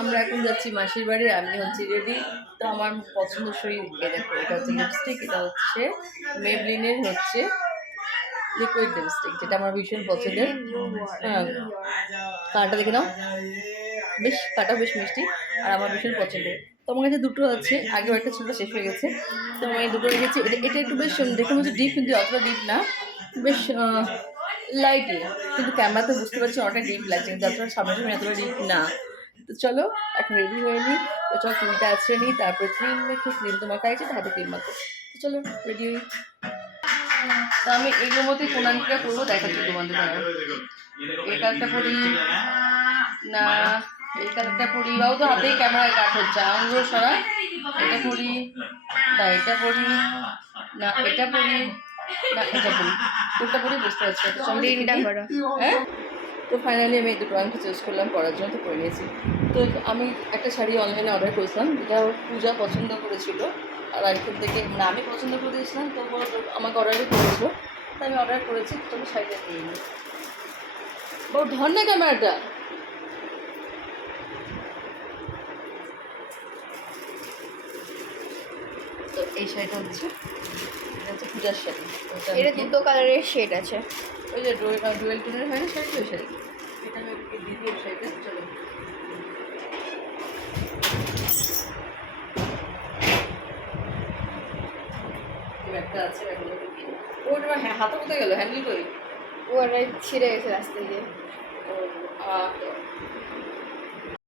আমরা এখন যাচ্ছি মাসির বাড়ি, আমি হচ্ছি রেডি। তো আমার পছন্দসই দেখো, এটা হচ্ছে লিপস্টিক, এটা হচ্ছে মেবলিনের হচ্ছে লিকুইড লিপস্টিক, যেটা আমার ভীষণ পছন্দের। হ্যাঁ, কালারটা দেখে নাও, বেশ কাটা বেশ মিষ্টি, আর আমার ভীষণ পছন্দের। তো আমার কাছে দুটো আছে, আগেও একটা ছিল, শেষ হয়ে গেছে, তো আমি দুটো রেখেছি। এটা একটু বেশ দেখে হচ্ছে ডিপ, কিন্তু অতটা ডিপ না, বেশ লাইটই, কিন্তু ক্যামেরাতে বুঝতে পারছি অনেকটা ডিপ লাগছে, কিন্তু অতটা সামনাসামনি এতটা ডিপ না। তো চলো এখন রেডি হয়ে নিই। তো চলো ক্রিমটা আছে নিই, তারপরে ক্রিম মেখে, ক্রিম তোমার কাছে হাতে ক্রিম মাখো। তো চলো রেডি হই। তো আমি এগুলোর মধ্যে কোন আংটিটা করবো দেখাচ্ছি তোমাদের। এই কালারটা পরি না, এই কালারটা পরি, বাবু তো হাতেই ক্যামেরায় কাট হচ্ছে, আঙুল সরা। এটা পরি না, এটা পরি না, এটা পরি না, এটা পরি, কোনটা পরি বুঝতে পারছি না। হ্যাঁ, তো ফাইনালি আমি এই দুটো আংটি চুজ করলাম পরার জন্য, তো করে নিয়েছি। তো আমি একটা শাড়ি অনলাইনে অর্ডার করেছিলাম, যেটা পূজা পছন্দ করেছিল, আর এখান থেকে মানে আমি পছন্দ করে দিয়েছিলাম, তো আমাকে অর্ডারই করেছিল, তো আমি অর্ডার করেছি। তো আমি শাড়িটা নিয়ে নিই। বহু ধর না ক্যামেরাটা। তো এই শাড়িটা হচ্ছে, এটা হচ্ছে পূজার শাড়ি, এটা দুটো কালারের শেড আছে। ওই যে ডুয়েল টোনের হয় না শাড়িটা, ওই শাড়ি। এটা আমি দিয়ে দিই শাড়িটা। চলো একটা আছে, ও তোমার হাতে কোথায় গেল, হ্যান্ডেল করি। ওরা ছিঁড়ে গেছে রাস্তায় দিয়ে। ও